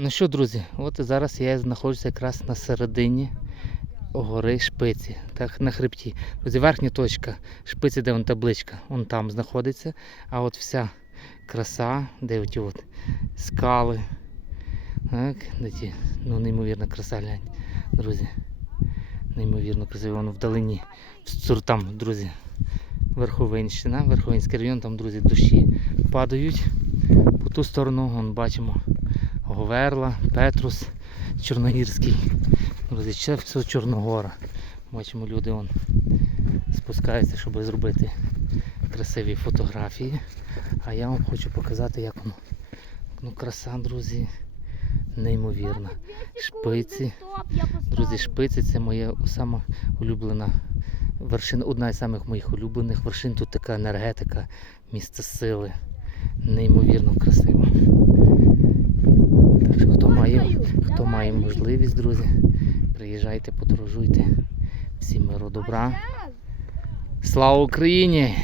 Ну що, друзі, от зараз я знаходжуся якраз на середині гори шпиці, так на хребті. Друзі, верхня точка шпиці, де вон табличка, вон там знаходиться. А от вся краса, де оті от скали. Так, ті, ну неймовірна краса, глянь, друзі. Неймовірно красиво, воно вдалині. Там, друзі, Верховинщина, Верховинський район, там, друзі, дощі падають. По ту сторону вон, бачимо Говерла, Петрус, Чорногірський. Друзі, ще Чорногора. Бачимо, люди вон спускаються, щоб зробити красиві фотографії. А я вам хочу показати, як воно. Ну, краса, друзі, неймовірна. Шпиці. Друзі, шпиці це моя сама улюблена вершина, одна із самих моїх улюблених вершин. Тут така енергетика, місце сили. Неймовірно красиво. Так що хто має, має можливість, друзі, приїжджайте, подорожуйте. Всім миру добра. Слава Україні!